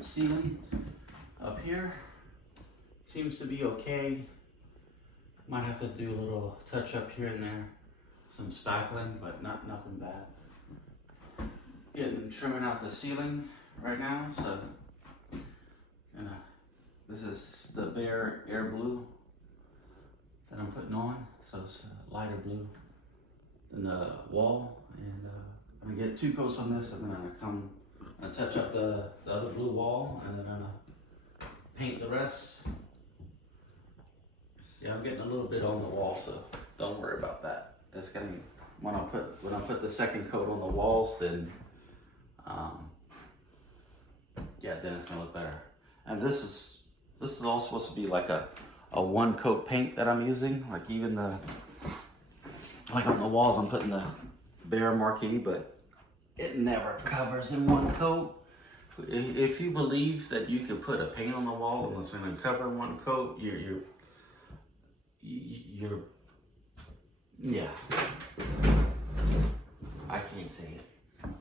the ceiling up here. Seems to be okay. Might have to do a little touch up here and there. Some spackling, but nothing bad. Trimming out the ceiling right now, so this is the Bare Air Blue that I'm putting on, so it's a lighter blue than the wall, and I'm gonna get 2 coats on this, and then I'm gonna touch up the other blue wall, and then I'm gonna paint the rest. Yeah, I'm getting a little bit on the wall, so don't worry about that. It's gonna when I put the second coat on the walls, then yeah, then it's gonna look better. And this is all supposed to be like a 1 coat paint that I'm using. Like even like on the walls, I'm putting the Bare marquee, but it never covers in 1 coat. If you believe that you could put a paint on the wall and it's gonna cover in 1 coat, you're yeah. I can't say it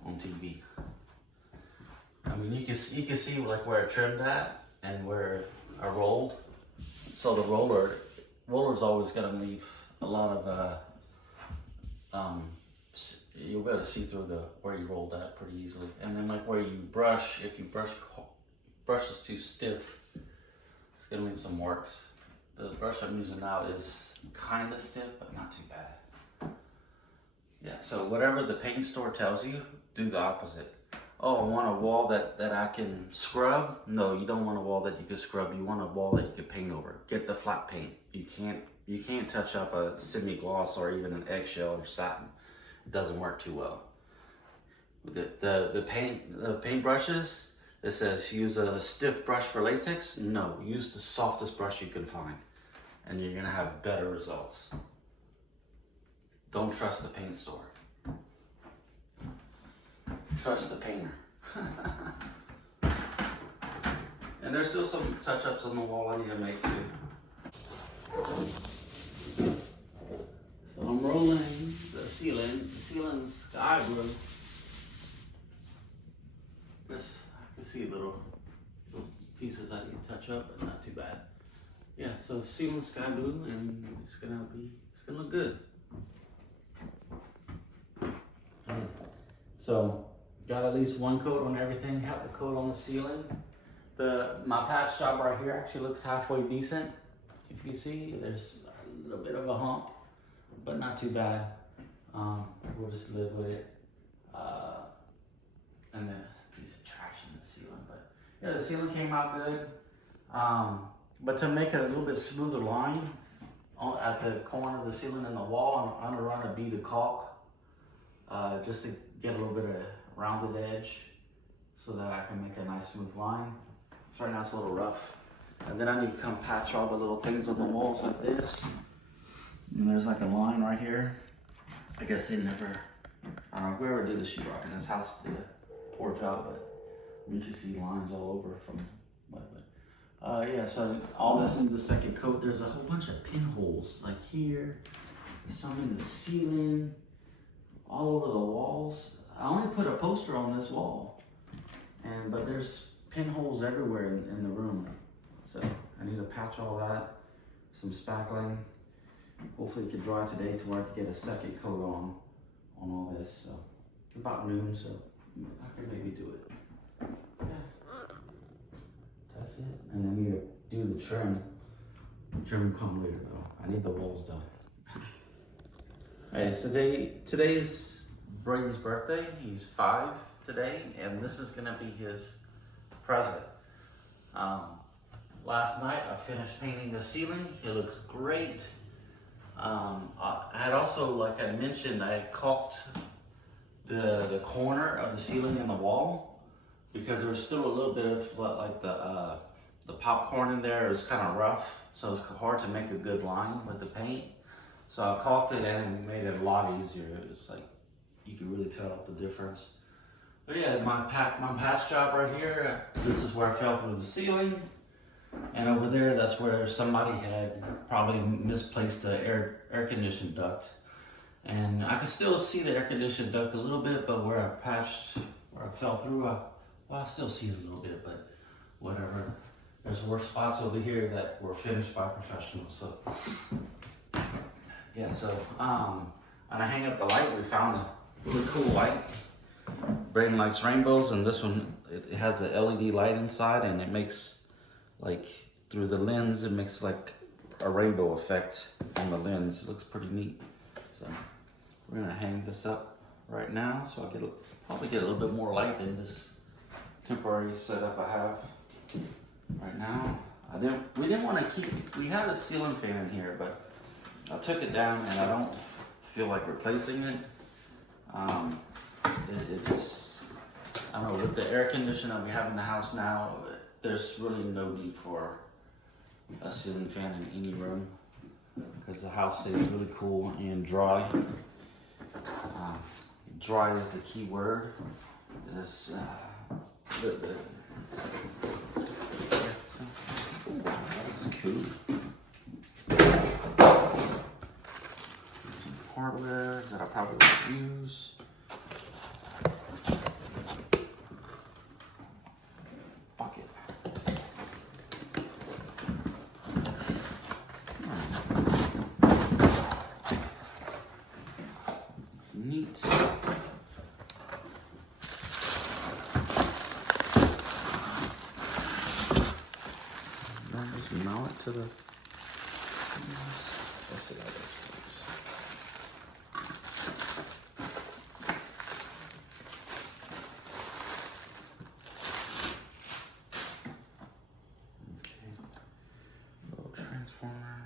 on TV. I mean, you can see like where I trimmed at and where I rolled. So the roller's always gonna leave a lot of you'll be able to see through where you rolled at pretty easily. And then like where you brush, if you brush is too stiff, it's gonna leave some marks. The brush I'm using now is kind of stiff, but not too bad. Yeah, so whatever the paint store tells you, do the opposite. Oh, I want a wall that I can scrub. No, you don't want a wall that you can scrub. You want a wall that you can paint over. Get the flat paint. You can't touch up a semi-gloss or even an eggshell or satin. It doesn't work too well. The paint brushes, it says use a stiff brush for latex. No, use the softest brush you can find, and you're gonna have better results. Don't trust the paint store. Trust the painter. And there's still some touch-ups on the wall I need to make too. So I'm rolling the ceiling sky blue. This, I can see little pieces I need to touch up, but not too bad. Yeah, so ceiling sky blue, and it's gonna look good. So got at least 1 coat on everything, have the coat on the ceiling. My patch job right here actually looks halfway decent. If you see, there's a little bit of a hump, but not too bad. We'll just live with it. And then a piece of trash in the ceiling, but yeah, the ceiling came out good. But to make it a little bit smoother line at the corner of the ceiling and the wall, I'm gonna run a bead of caulk just to get a little bit of rounded edge so that I can make a nice smooth line. So right now it's a little rough. And then I need to come patch all the little things on the walls like this. And there's like a line right here. I guess they never, I don't know, whoever did the sheetrock in this house did a poor job, but you can see lines all over from yeah, so all this needs a second coat. There's a whole bunch of pinholes, like here, some in the ceiling, all over the walls. I only put a poster on this wall, but there's pinholes everywhere in the room. So I need to patch all that, some spackling. Hopefully it can dry today to where I can get a second coat on all this. So it's about noon, so I can maybe do it. Yeah. That's it. And then we need to do the trim. The trim will come later though. I need the walls done. Alright, so today is Braden's birthday. He's 5 today, and this is gonna be his present. Last night I finished painting the ceiling. It looks great. I had also, like I mentioned, I caulked the corner of the ceiling and the wall because there was still a little bit of like the popcorn in there. It was kind of rough, so it's hard to make a good line with the paint. So I caulked it and it made it a lot easier. It was like, you could really tell the difference. But yeah, my patch job right here, this is where I fell through the ceiling. And over there, that's where somebody had probably misplaced the air conditioning duct. And I could still see the air conditioning duct a little bit, but where I fell through, well, I still see it a little bit, but whatever. There's worse spots over here that were finished by professionals. So yeah, so and I hang up the light. We found a really cool light. Braden likes rainbows, and this one it has a LED light inside, and it makes like through the lens, it makes like a rainbow effect on the lens. It looks pretty neat. So we're gonna hang this up right now, so I probably get a little bit more light than this temporary setup I have right now. We didn't want to keep. We had a ceiling fan in here, but I took it down, and I don't feel like replacing it. It just, I don't know, with the air conditioner that we have in the house now, there's really no need for a ceiling fan in any room because the house stays really cool and dry. Dry is the key word. That's cool. Some hardware that I probably won't use. Bucket. It's neat. Just mount it to the. Let's see how this works. Okay. Little transformer.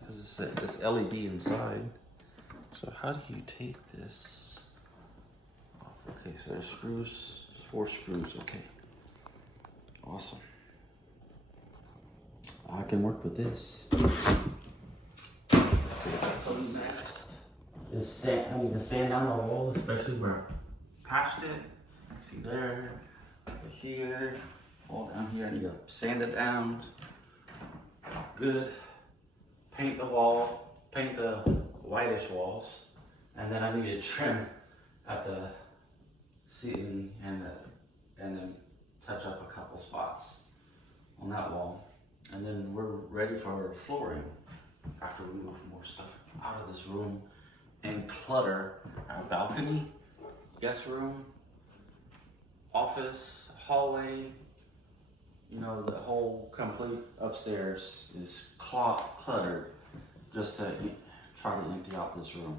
Because it's this LED inside. So how do you take this off? Okay, so there's screws, 4 screws. Okay. Awesome. I can work with this. Next is sand. I need to sand down the wall, especially where I patched it. See there, over here, all down here. I need to sand it down. Good. Paint the wall. Paint the whitish walls, and then I need to trim at the ceiling and then touch up a couple spots on that wall. And then we're ready for flooring after we move more stuff out of this room and clutter our balcony, guest room, office, hallway. You know, the whole complete upstairs is cluttered just to try to empty out this room.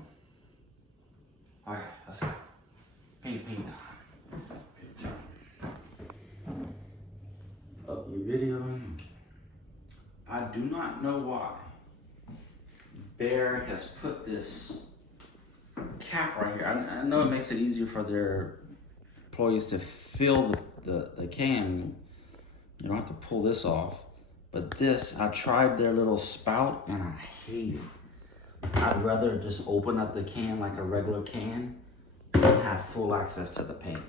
All right, let's go. Paint. Up your video. I do not know why Bear has put this cap right here. I know it makes it easier for their employees to fill the can. You don't have to pull this off. But this, I tried their little spout and I hate it. I'd rather just open up the can like a regular can and have full access to the paint.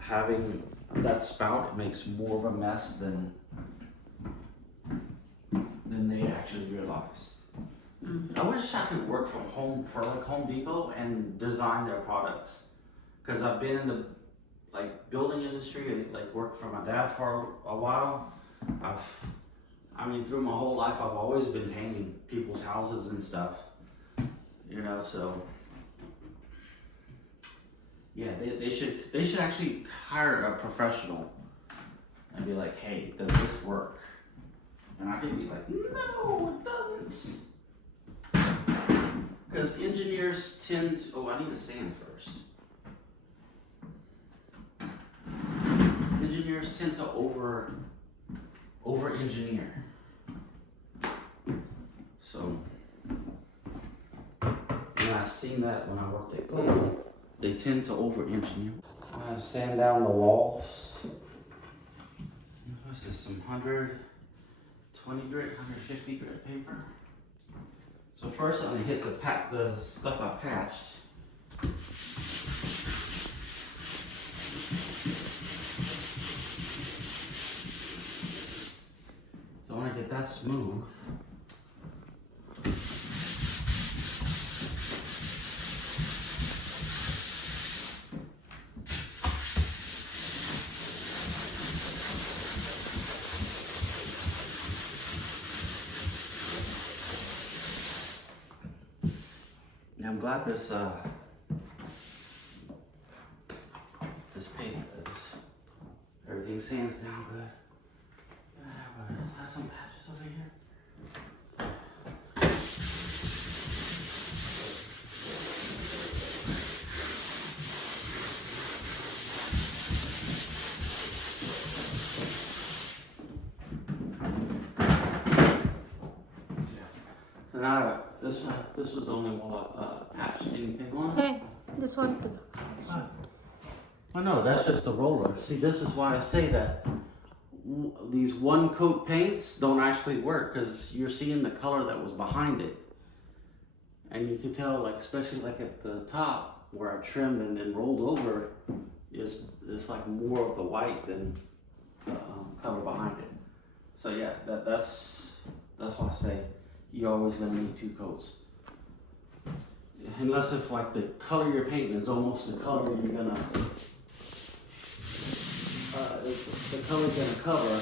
Having that spout makes more of a mess than they actually realize. I wish I could work from home for like Home Depot and design their products. Cause I've been in the building industry, like worked for my dad for a while. Through my whole life, I've always been painting people's houses and stuff, you know, so yeah, they should actually hire a professional and be like, hey, does this work? And I can be like, no, it doesn't. Because engineers tend to, I need to sand first. Engineers tend to over engineer. So, and I've seen that when I worked at Google, they tend to over engineer. I'm gonna sand down the walls. This is some 120 grit, 150 grit paper. So first I'm gonna hit the stuff I patched. So I wanna get that smooth. glad this this paint everything sands down good. I have some patches over here. So now this was the only one patched anything on. Hey, this one too. Oh no, that's just a roller. See, this is why I say that these one coat paints don't actually work, because you're seeing the color that was behind it. And you can tell, like, especially like at the top where I trimmed and then rolled over, is like more of the white than the color behind it. So yeah, that's why I say you're always gonna need 2 coats. Unless if like the color you're painting is almost the color you're gonna is the color gonna cover.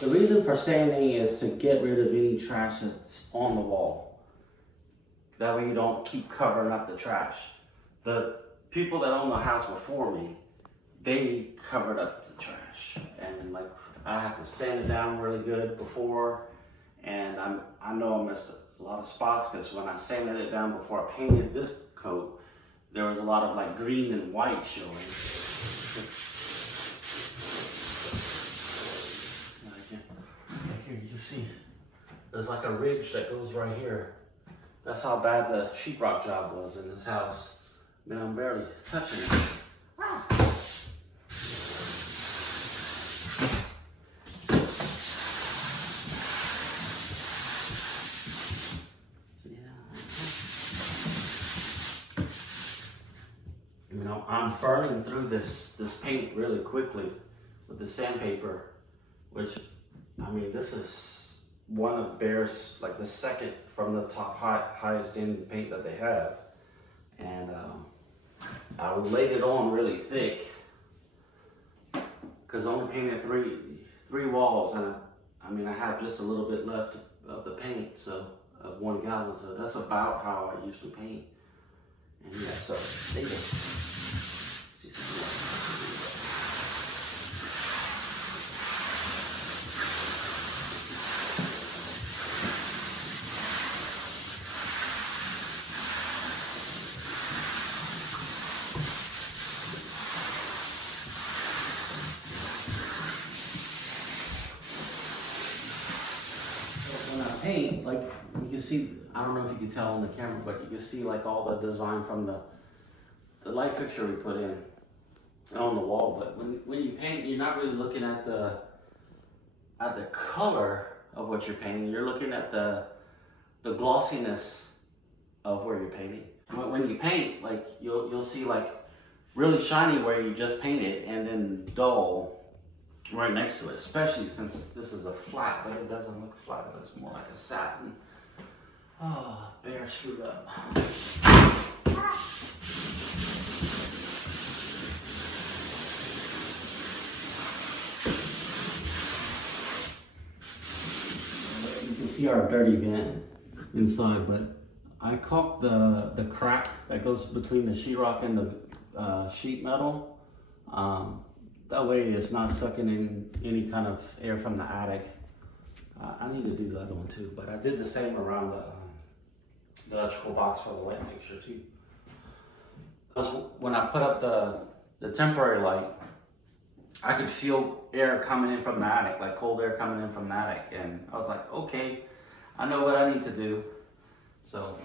The reason for sanding is to get rid of any trash that's on the wall. That way you don't keep covering up the trash. The people that owned the house before me, they covered up the trash, and like I had to sand it down really good before, and I know I missed a lot of spots because when I sanded it down before I painted this coat, there was a lot of like green and white showing. Right here you can see there's like a ridge that goes right here. That's how bad the sheetrock job was in this house. Man, I'm barely touching it. I'm burning through this paint really quickly with the sandpaper, which, I mean, this is one of Bear's, like the second from the top highest end paint that they have. And I laid it on really thick because I only painted three walls, and I mean I have just a little bit left of the paint, so of 1 gallon, so that's about how I usually paint. And yeah, so there you go. When I paint, like you can see, I don't know if you can tell on the camera, but you can see like all the design from the light fixture we put in on the wall. But when you paint, you're not really looking at the color of what you're painting. You're looking at the glossiness of where you're painting. When you paint, like you'll see like really shiny where you just painted, and then dull right next to it, especially since this is a flat, but it doesn't look flat, it looks more like a satin. Oh, Bear screwed up. You can see our dirty vent inside, but I caulked the crack that goes between the sheetrock and the sheet metal. That way it's not sucking in any kind of air from the attic. I need to do the other one too, but I did the same around the electrical box for the light fixture too. Because when I put up the temporary light, I could feel air coming in from the attic, like cold air coming in from the attic, and I was like, okay, I know what I need to do. So.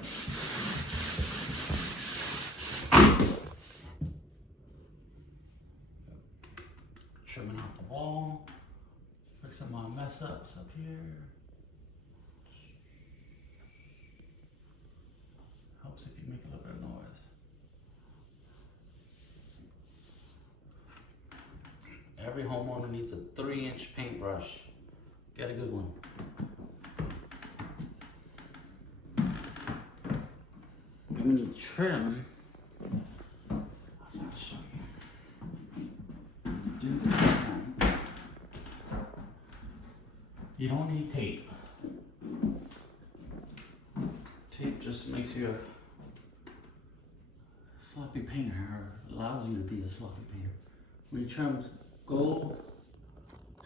Trimming out the wall, fixing my mess ups up here. Helps if you make a little bit of noise. Every homeowner needs a 3-inch paintbrush. Get a good one. And when you trim, I'll show you. You don't need tape. Tape just makes you a sloppy painter, or allows you to be a sloppy painter. When you trim, go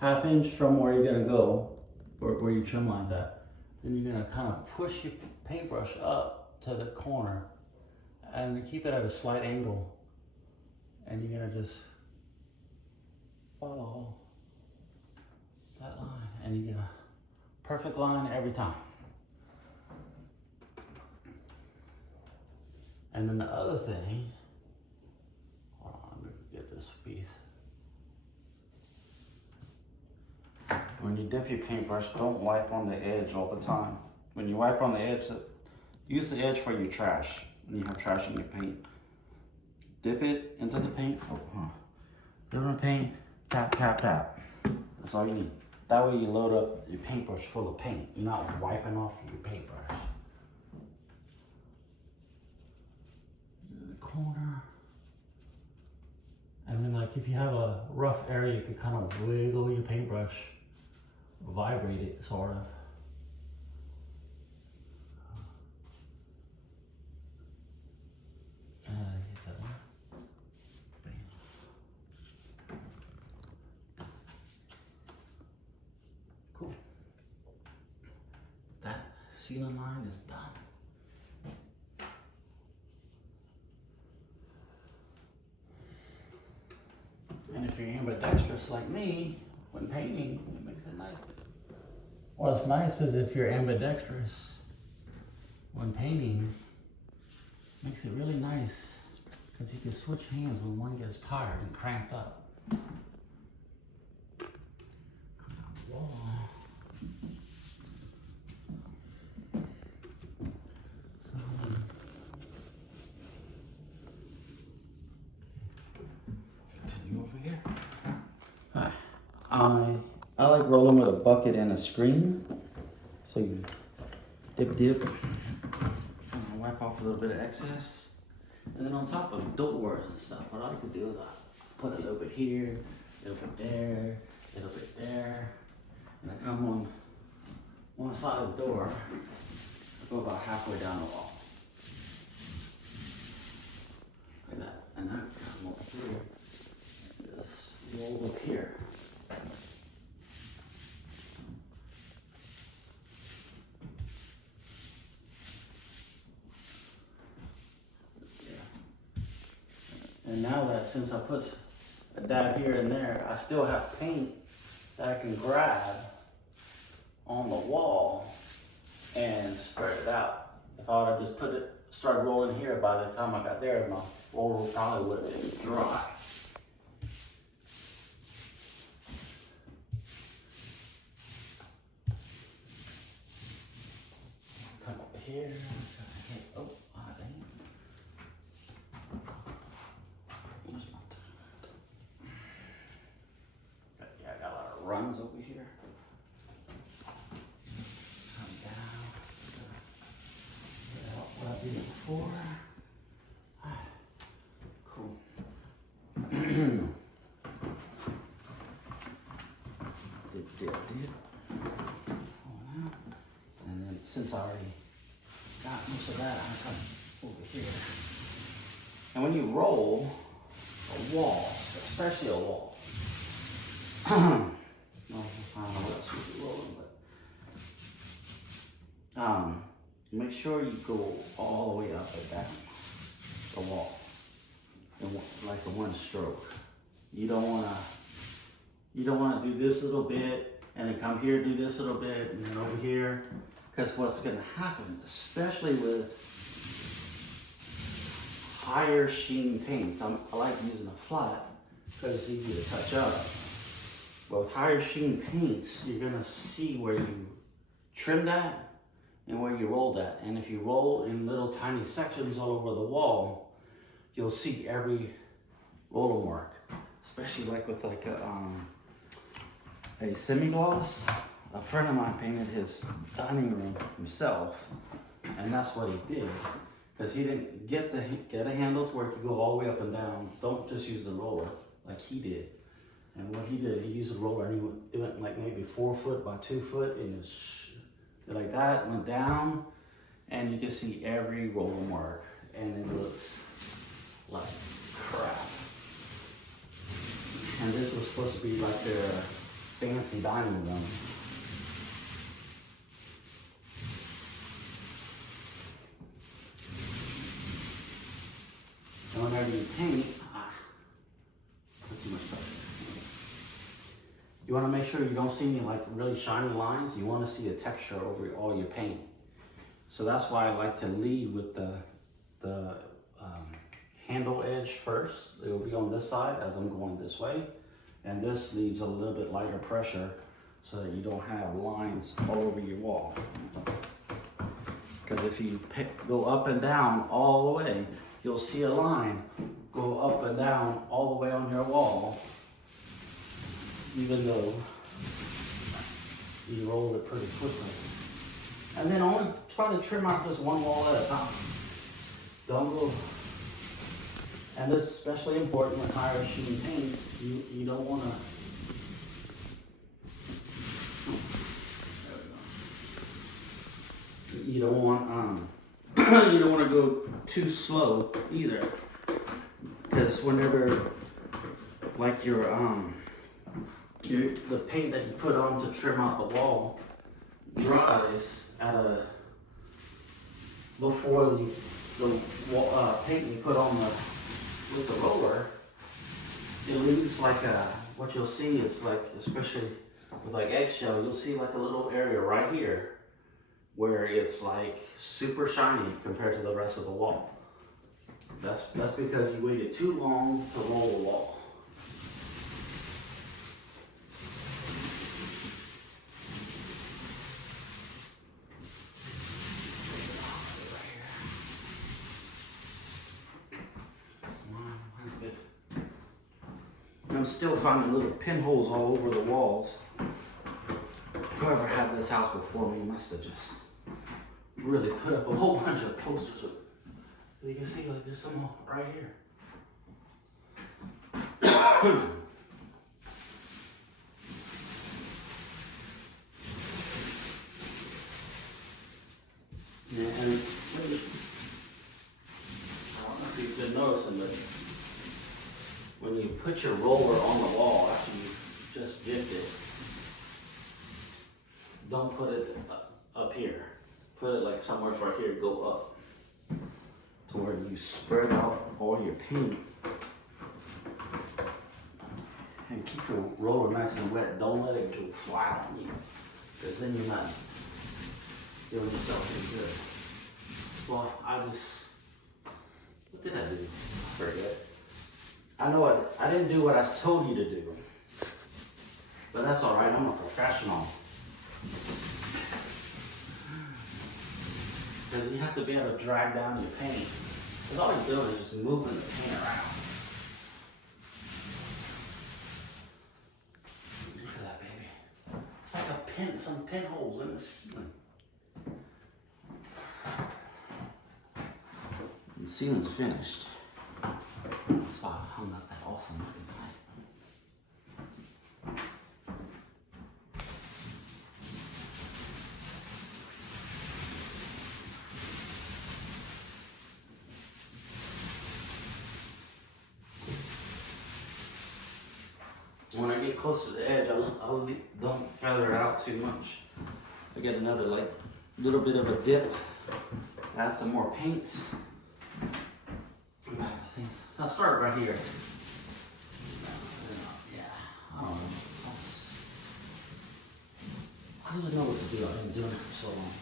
½ inch from where you're gonna go, or where your trim line's at. Then you're gonna kind of push your paintbrush up to the corner and keep it at a slight angle. And you're gonna just follow that line, and you get a perfect line every time. And then the other thing, hold on, let me get this piece. When you dip your paintbrush, don't wipe on the edge all the time. When you wipe on the edge, use the edge for your trash. When you have trash in your paint, dip it into the paint. Dip it in the paint, tap, tap, tap. That's all you need. That way you load up your paintbrush full of paint. You're not wiping off your paintbrush. The corner. And then like if you have a rough area, you could kind of wiggle your paintbrush, vibrate it sort of. Get that one. Bam. Cool. That ceiling line is done. And if you're ambidextrous like me, when painting, it makes it nice. What's nice is if you're ambidextrous, when painting, it makes it really nice because you can switch hands when one gets tired and cramped up. Wall. I like rolling with a bucket and a screen. So you dip, and wipe off a little bit of excess. And then on top of doors and stuff, what I like to do is I put a little bit here, a little bit there, a little bit there. And I come on one side of the door, I go about halfway down the wall. Like that. And I come over here, just roll up here. And now that since I put a dab here and there, I still have paint that I can grab on the wall and spread it out. If I would have just started rolling here, by the time I got there, my roller probably would have been dry. Come over here. Oh, dang it. Runs over here. Come down. What I did before. Cool. dip. And then since I already got most of that, I come over here. And when you roll a wall, especially a wall, I don't know what else you'll be rolling, but make sure you go all the way up and down the wall, like a one stroke. You don't wanna do this little bit and then come here, do this little bit, and then over here, because what's gonna happen, especially with higher sheen paints, I like using a flat because it's easy to touch up. But with higher sheen paints, you're gonna see where you trimmed at and where you rolled at. And if you roll in little tiny sections all over the wall, you'll see every roller mark. Especially like with like a semi-gloss. A friend of mine painted his dining room himself, and that's what he did. Because he didn't get a handle to where it could go all the way up and down. Don't just use the roller like he did. And what he did, he used a roller and he went like maybe 4 foot by 2 foot and it's like that, went down, and you can see every roller mark, and it looks like crap. And this was supposed to be like their fancy dining room. And whenever you paint, put too much pressure. You want to make sure you don't see any like really shiny lines. You want to see a texture over all your paint. So that's why I like to lead with the handle edge first. It will be on this side as I'm going this way. And this leaves a little bit lighter pressure so that you don't have lines all over your wall. Because if you go up and down all the way, you'll see a line go up and down all the way on your wall, even though you roll it pretty quickly. And then only try to trim out just one wall at a time. Don't go. And this is especially important with higher shooting paints. You don't want to. You don't want you don't want to go too slow either, because whenever like the paint that you put on to trim out the wall dries before the paint you put on with the roller, it leaves like what you'll see is like, especially with like eggshell, you'll see like a little area right here where it's like super shiny compared to the rest of the wall. That's because you waited too long to roll the wall. I'm still finding little pinholes all over the walls. Whoever had this house before me must have just really put up a whole bunch of posters. You can see like there's some right here. Yeah, and I don't know if you've been noticing, but when you put your roller on the wall after you just dipped it, don't put it up here. Put it like somewhere right here, go up to where you spread out all your paint. And keep your roller nice and wet. Don't let it go flat on you, because then you're not doing yourself any good. Well, what did I do? I forget. I know I didn't do what I told you to do, but that's all right. I'm a professional. Because you have to be able to drag down your paint. Because all you're doing is just moving the paint around. Look at that, baby. It's like some pinholes in the ceiling. And the ceiling's finished. So I hung up that awesome looking light. When I get close to the edge, I don't feather it out too much. I get another like little bit of a dip, add some more paint. So I'll start right here. Yeah, I don't know. I don't know what to do. I've been doing it for so long.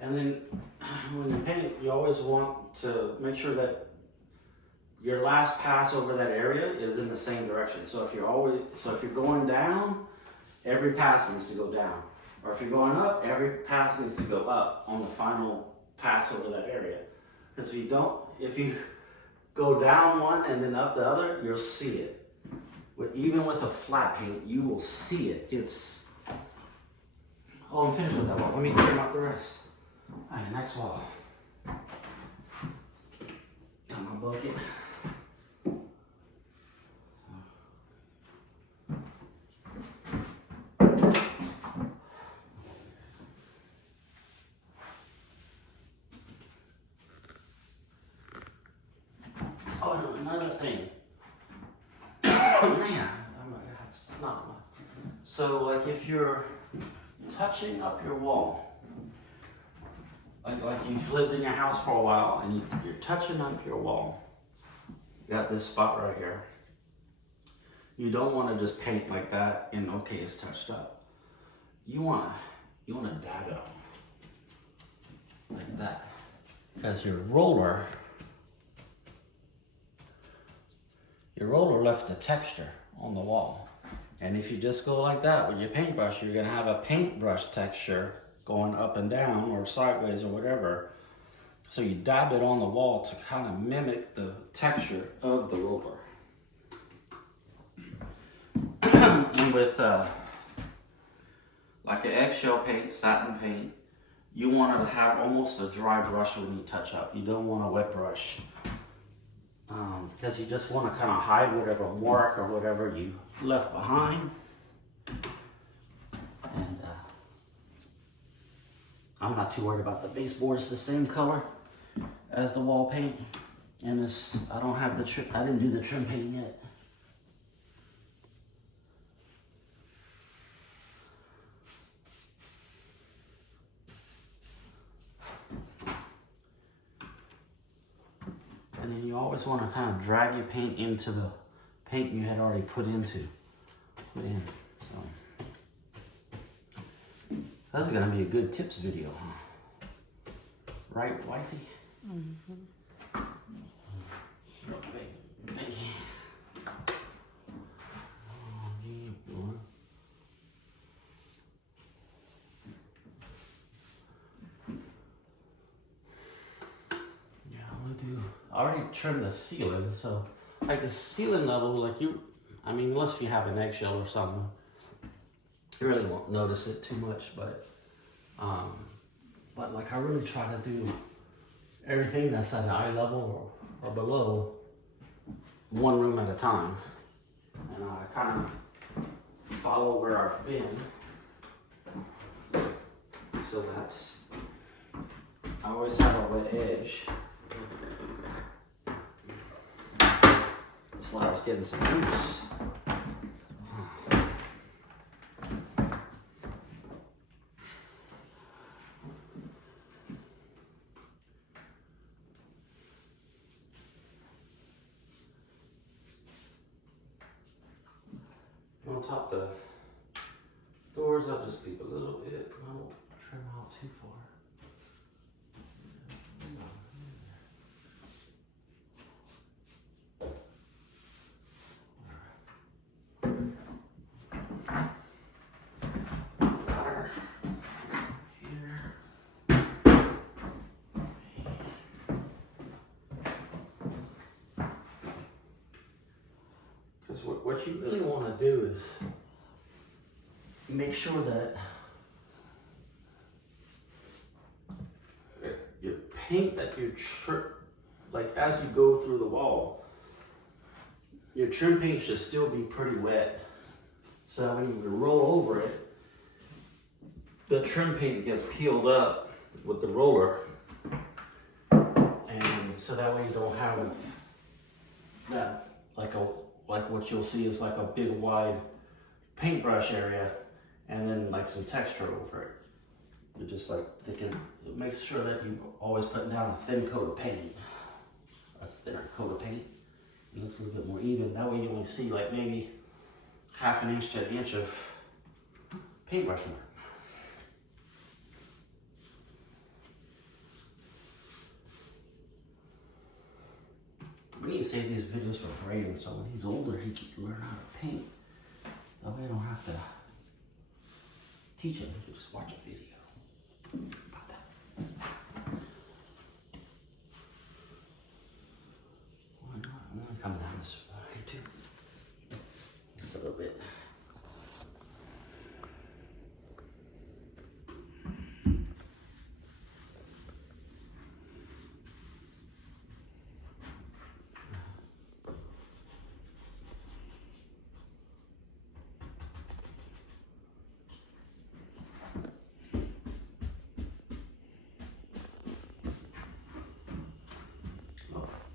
And then when you paint, you always want to make sure that your last pass over that area is in the same direction. So if you're going down, every pass needs to go down. Or if you're going up, every pass needs to go up on the final pass over that area. Because if you go down one and then up the other, you'll see it. Even with a flat paint, you will see it. Oh, I'm finished with that wall. Let me trim out the rest. Alright, next wall. Got my bucket. Oh, and another thing. Man, I'm gonna have snot. So, like, if you're touching up your wall, like you've lived in your house for a while and you're touching up your wall, you got this spot right here. You don't want to just paint like that and okay, it's touched up. You want to dab it on like that, because your roller left the texture on the wall. And if you just go like that with your paintbrush, you're gonna have a paintbrush texture going up and down or sideways or whatever. So you dab it on the wall to kind of mimic the texture of the roller. And with like an eggshell paint, satin paint, you want to have almost a dry brush when you touch up. You don't want a wet brush. Because you just want to kind of hide whatever mark or whatever you left behind. And I'm not too worried about the baseboards the same color as the wall paint. And this, I don't have the trim, I didn't do the trim paint yet. And then you always want to kind of drag your paint into the paint you had already put in. So that's gonna be a good tips video, huh? Right, wifey? Mm-hmm. Thank you. I already trimmed the ceiling, so like the ceiling level, like I mean, unless you have an eggshell or something, you really won't notice it too much, but like I really try to do everything that's at eye level or below, one room at a time. And I kind of follow where I've been, so that's, I always have a wet edge. This ladder's getting some use. On top of the doors, I'll just leave a little bit. I won't trim out too far. Because what you really want to do is make sure that your paint that you like as you go through the wall, your trim paint should still be pretty wet. So when you roll over it, the trim paint gets peeled up with the roller. And so that way you don't have that, like what you'll see is like a big wide paintbrush area and then like some texture over it. You're just like thinking, it makes sure that you always put down a thin coat of paint, a thinner coat of paint. It looks a little bit more even. That way you only see like maybe half an inch to an inch of paintbrush mark. We need to save these videos for Brayden, so when he's older, he can learn how to paint. That way I don't have to teach him. He can just watch a video about that. Why not? I'm gonna come down this way too. Just a little bit.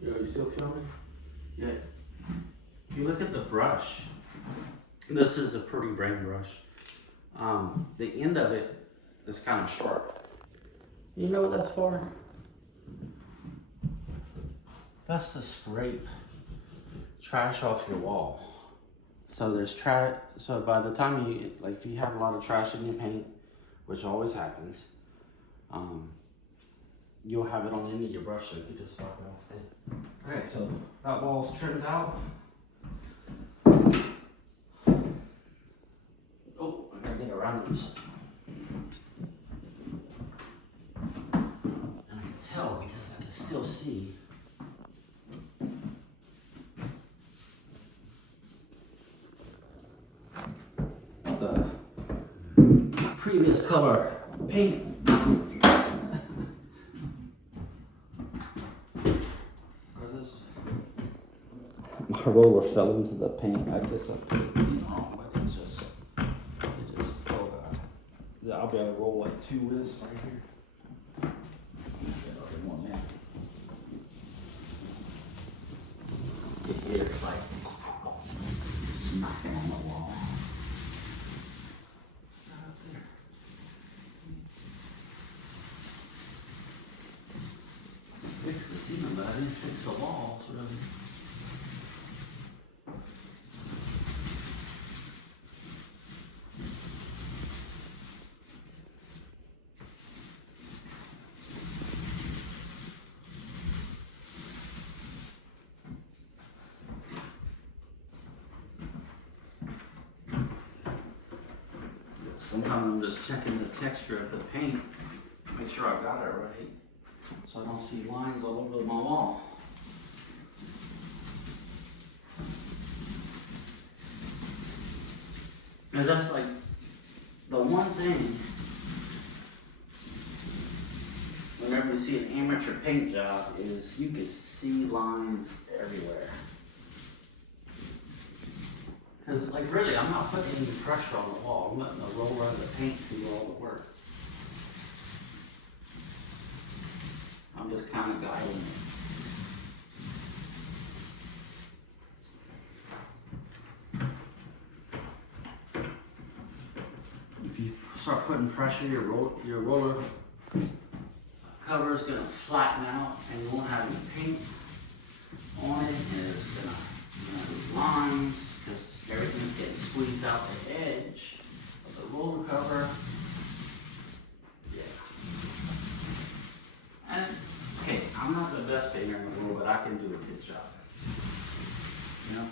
You still filming? Yeah. If you look at the brush, this is a pretty brain brush. The end of it is kind of sharp. You know what that's for? That's to scrape trash off your wall. So there's trash. So by the time you, like, if you have a lot of trash in your paint, which always happens, you'll have it on the end of your brush, so you can just wipe it off there. Okay, so that wall's trimmed out. Oh, I gotta get around this. And I can tell because I can still see. The previous color paint. My roller fell into the paint. I guess I put it wrong, but it just, oh god. Yeah, I'll be able to roll like 2 wheels right here. Get other one in. Get here, it's like smacking on the wall. It's not up there. Fix the ceiling, but I didn't fix the walls, really. Sometimes I'm just checking the texture of the paint, make sure I got it right, so I don't see lines all over my wall. Because that's like the one thing, whenever you see an amateur paint job, is you can see lines everywhere. Because, like, really, I'm not putting any pressure on the wall. I'm letting the roller of the paint do all the work. I'm just kind of guiding it. If you start putting pressure, your roller cover is going to flatten out, and you won't have any paint on it, and it's going to lose lines. Because everything's getting squeezed out the edge of the roller cover. Yeah. And, hey, I'm not the best painter in the world, but I can do a good job. You know?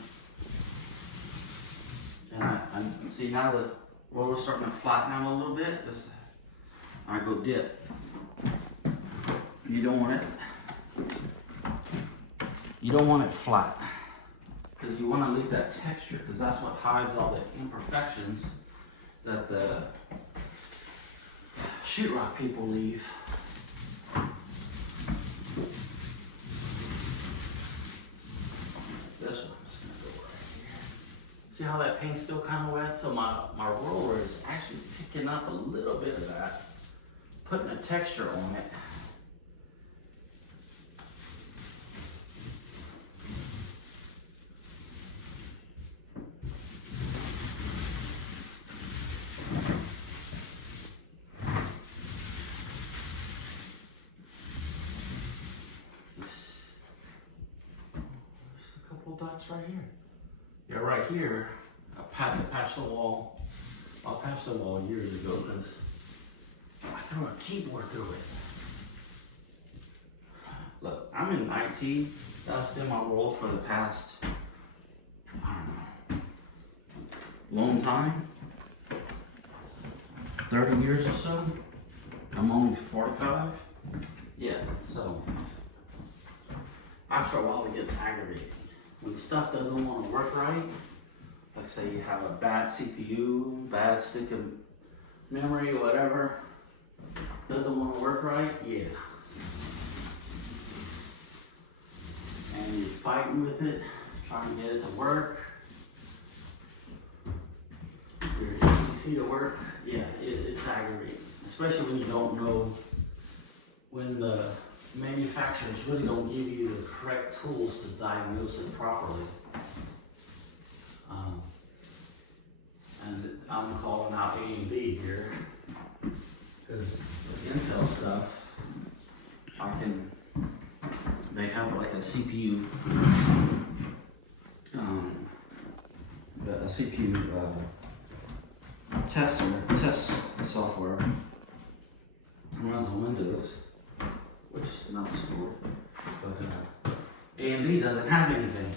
And I see now the roller's starting to flatten out a little bit. I go dip. You don't want it flat. Because you want to leave that texture, because that's what hides all the imperfections that the sheetrock people leave. This one, I'm just going to go right here. See how that paint's still kind of wet? So my roller is actually picking up a little bit of that, putting a texture on it. Dots right here. Yeah, right here. I patched the wall. I patched the wall years ago because I threw a keyboard through it. Look, I'm in IT. That's been my role for the past, I don't know, long time. 30 years or so. I'm only 45. Yeah, so after a while it gets aggravating. When stuff doesn't want to work right, like say you have a bad CPU, bad stick of memory, whatever, doesn't want to work right, yeah. And you're fighting with it, trying to get it to work. Your PC to work, yeah, it's aggravating. Especially when you don't know when the manufacturers really don't give you the correct tools to diagnose it properly. And I'm calling out AMD here, because with Intel stuff, they have like a CPU, test software. It runs on Windows, which is not the store, but AMD doesn't have anything.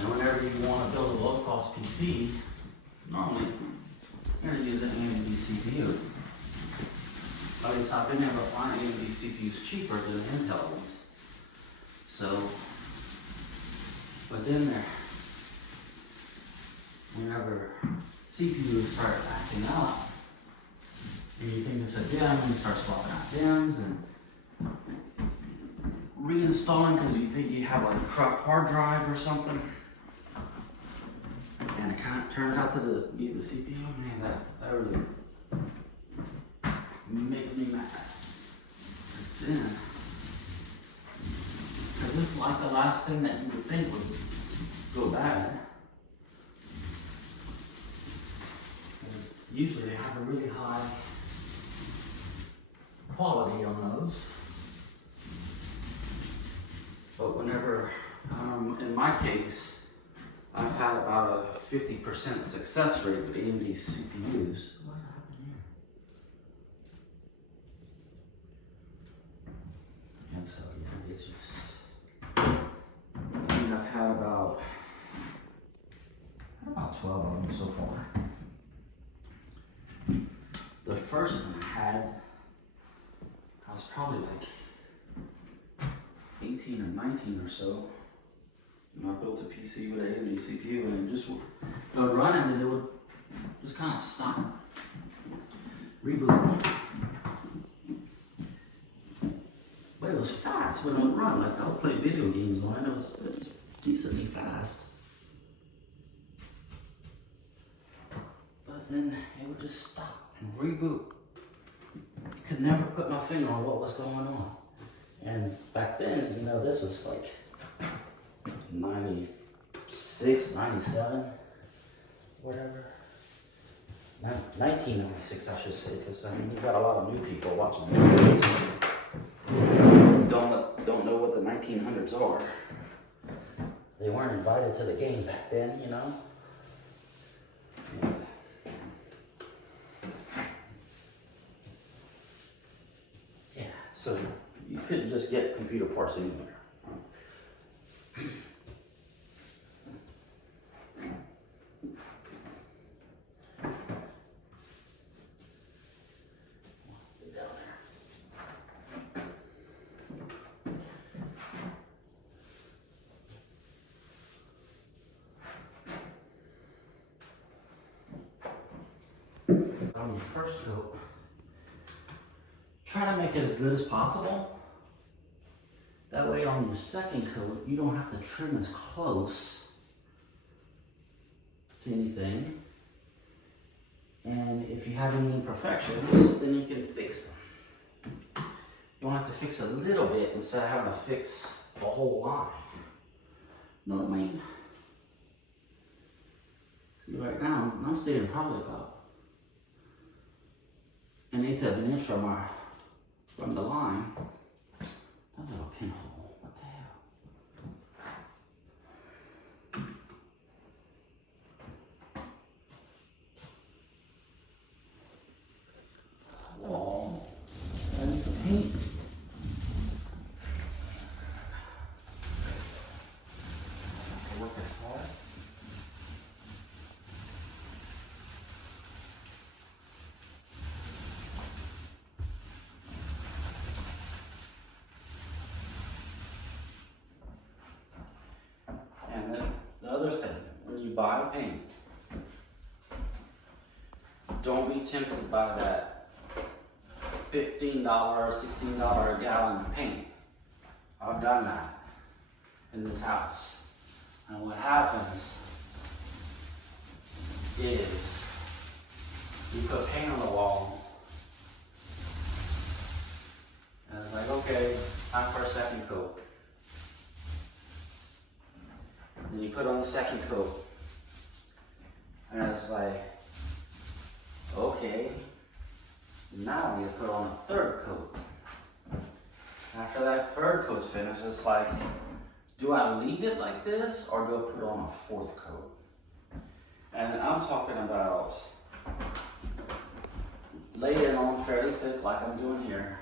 And whenever you want to build a low-cost PC, normally you're going to use an AMD CPU. At least I've been able to find AMD CPUs cheaper than Intel ones. So, but then whenever CPUs start acting up, and you think it's a DIMM, and you start swapping out DIMMs and reinstalling because you think you have like a crap hard drive or something, and it kind of turned out to be the CPU. Man, that really makes me mad. Because this is like the last thing that you would think would go bad. Because usually they have a really high quality on those. But whenever, in my case, I've had about a 50% success rate with AMD CPUs. What happened here? And so, yeah, it's just, I think I've had about 12 of them so far. The first one I had, I was probably like 18 or 19 or so. And I built a PC with an AMD CPU, and it just would run, and then it would just kind of stop, reboot. But it was fast when it would run. Like I would play video games on it. It was decently fast. But then it would just stop and reboot. I could never put my finger on what was going on. And back then, you know, this was like 96, 97, whatever. 1996, I should say, because I mean, you got a lot of new people watching videos. Don't know what the 1900s are. They weren't invited to the game back then, you know. And yeah, so you couldn't just get computer parts anywhere. On your first coat, try to make it as good as possible. That way on your second coat, you don't have to trim as close to anything. And if you have any imperfections, then you can fix them. You don't have to fix a little bit instead of having to fix the whole line. You know what I mean? See, right now, I'm staying probably about an eighth of an inch from the line. That little pinhole, what the hell? Oh, I need to paint. I work as hard. And then the other thing, when you buy paint, don't be tempted by that $15, $16 a gallon paint. I've done that in this house. And what happens is you put paint on the wall, And it's like, okay, time for a second coat. Then you put on the second coat. And it's like, okay, now we put on a third coat. After that third coat's finished, it's like, do I leave it like this or do I put on a fourth coat? And I'm talking about lay it on fairly thick like I'm doing here.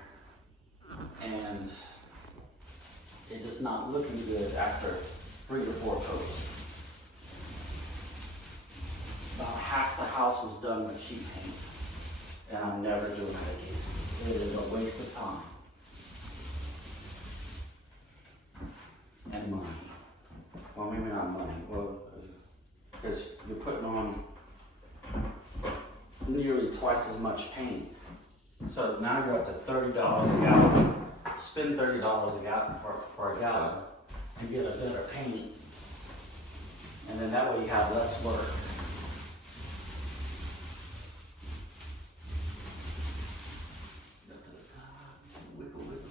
And it is not looking good after 3 to 4 coats. About half the house was done with sheet paint. And I'm never doing that again. It is a waste of time. And money. Well, maybe not money. Well, because you're putting on nearly twice as much paint. So now you're up to $30 a gallon. Spend $30 a gallon for a gallon and get a better paint. And then that way you have less work. Wiggle, wiggle.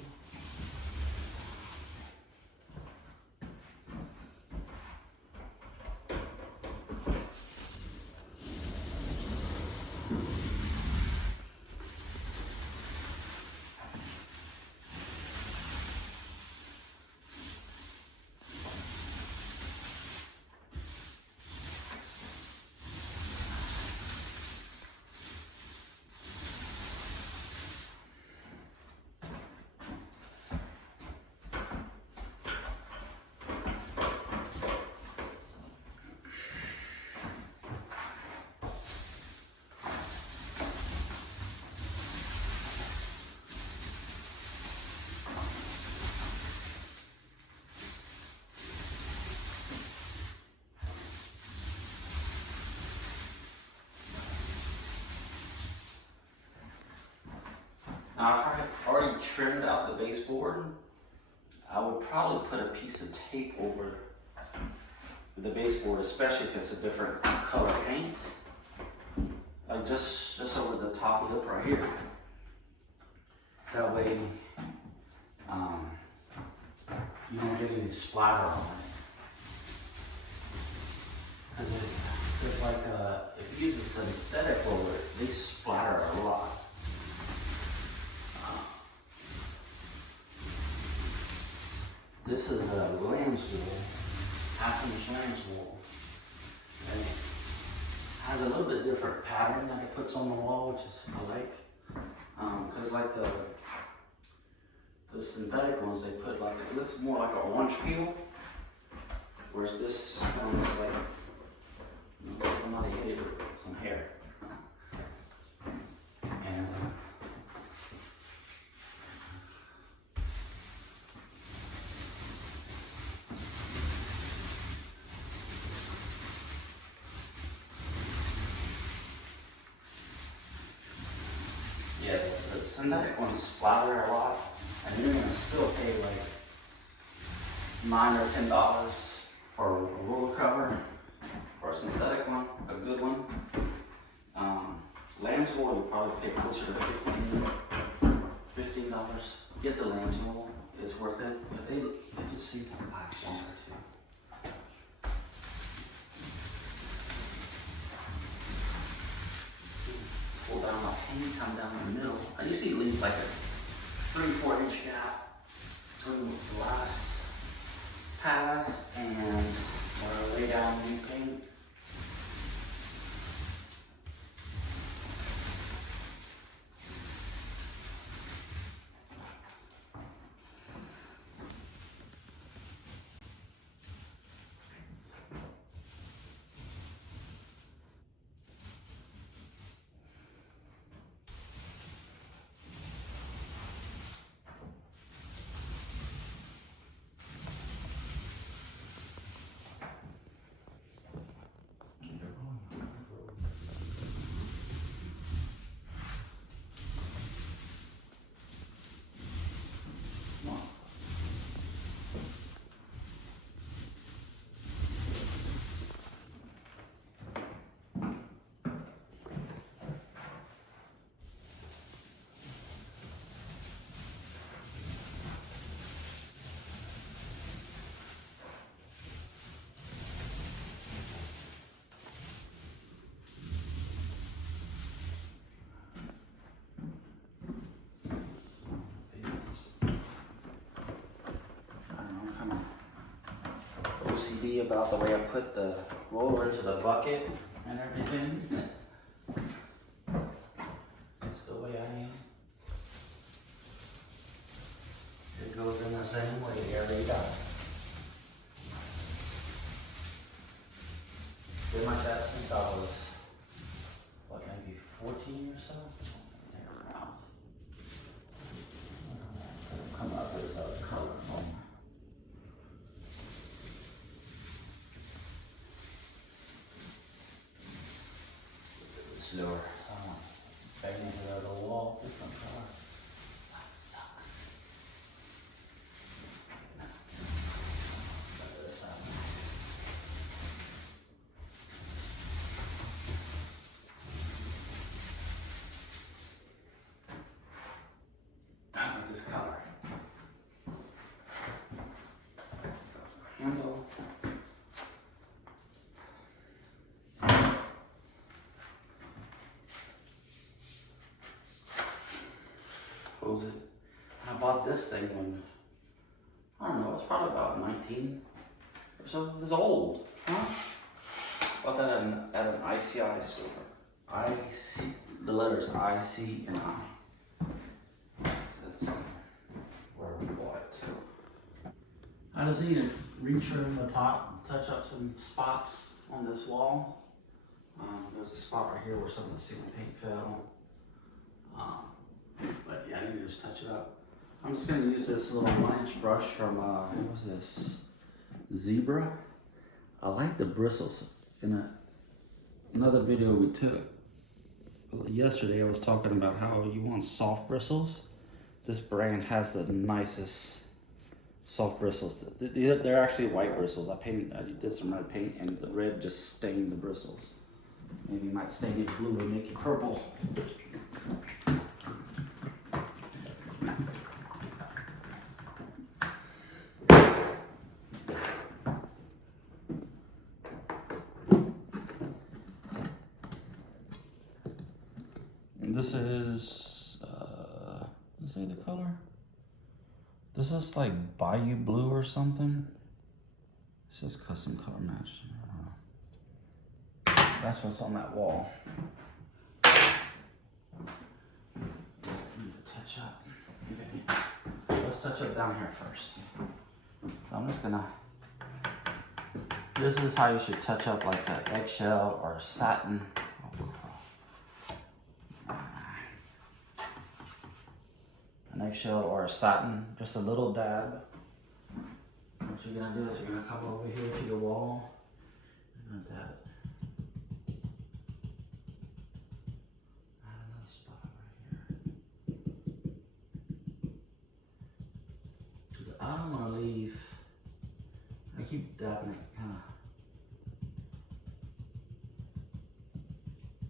Now, if I had already trimmed out the baseboard, I would probably put a piece of tape over the baseboard, especially if it's a different color paint. Like just over the top lip right here. That way, you don't get any splatter on it. Because it's like, if you use a synthetic roller, they splatter a lot. This is a lamb's wool, half-inch lamb's wool. And it has a little bit different pattern that it puts on the wall, which is I like. Because like the synthetic ones, they put like, this is more like an orange peel. Whereas this one is like, I'm not an idiot with some hair. And yeah, the synthetic ones splatter a lot, and you're gonna still pay like $9 or $10 for a roller cover for a synthetic one, a good one. Lamb's wool, you'll probably pay closer to $15. Get the lamb's wool, it's worth it, but they just seem to last longer too. Pull down my paint, come down the middle. I usually leave like a 3-4 inch gap between the last pass and where I lay down new paint. OCD about the way I put the roller into the bucket and everything. Just the way I am. It goes in the same way every time. Been like that since I was, what, maybe 14 or so? Come out to this other color. Slower. Bang into the wall, different color. That sucks. Look at this side. I like this color. Handle. Close it. I bought this thing when, I don't know, it's probably about 19 or so. It's old, huh? Bought that at an ICI store. The letters I, C, and I. That's where we bought it. I just need to retrim the top, touch up some spots on this wall. There's a spot right here where some of the ceiling paint fell. But yeah, I need to just touch it up. I'm just gonna use this little 1-inch brush from, what was this? Zebra. I like the bristles. In another video we took yesterday, I was talking about how you want soft bristles. This brand has the nicest soft bristles. They're actually white bristles. I did some red paint and the red just stained the bristles. Maybe you might stain it blue and make it purple. This is, let's say the color. This is like Bayou Blue or something. It says custom color match. That's what's on that wall. Need to touch up. Okay. Let's touch up down here first. So I'm just gonna, this is how you should touch up like an eggshell or a satin. An eggshell or a satin, just a little dab. What you're gonna do is you're gonna come over here to your wall. You're gonna dab it. Add another spot right here. Because I don't wanna leave, I keep dabbing it,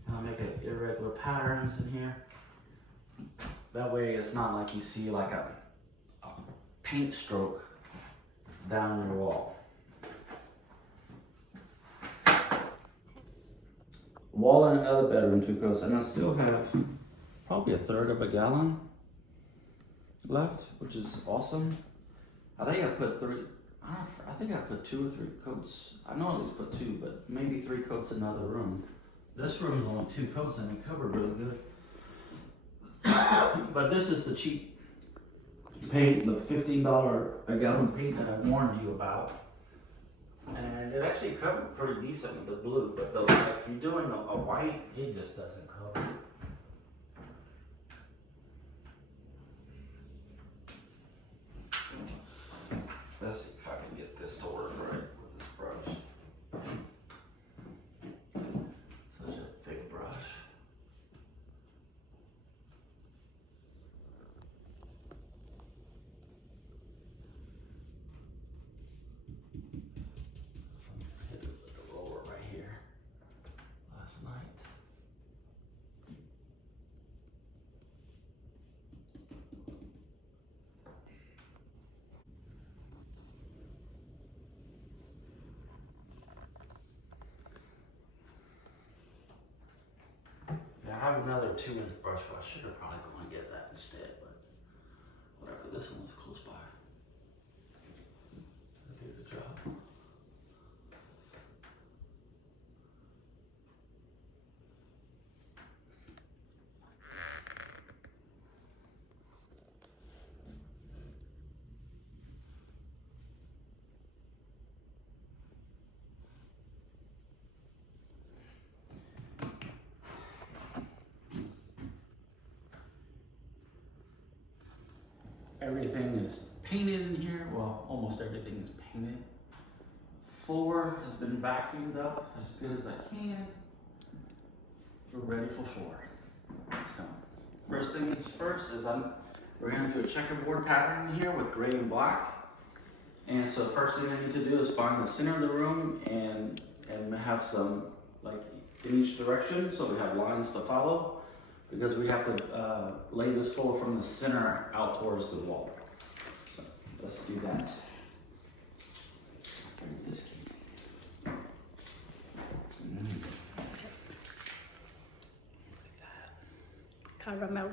kinda make it irregular patterns in here. That way it's not like you see like a paint stroke down your wall. Wall in another bedroom 2 coats, and I still have probably 1/3 of a gallon left, which is awesome. I think I put 2 or 3 coats. I know I at least put 2, but maybe 3 coats in another room. This room is only 2 coats and it covered really good. But this is the cheap paint, the $15 a gallon paint that I warned you about. And it actually covered pretty decent with the blue, but if you're doing a white, it just doesn't cover. Let's see if I can get this to work right with this brush. Such a thick brush. I have another 2-inch brush, but I should have probably gone and get that instead, but whatever, this one was close by. I'll do the job. Everything is painted in here. Well, almost everything is painted. Floor has been vacuumed up as good as I can. We're ready for floor. So, first things first is we're gonna do a checkerboard pattern in here with gray and black. And so the first thing I need to do is find the center of the room and have some, like, in each direction, so we have lines to follow, because we have to lay this floor from the center out towards the wall. So let's do that. Bring this key. Caramel.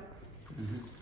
Mm-hmm.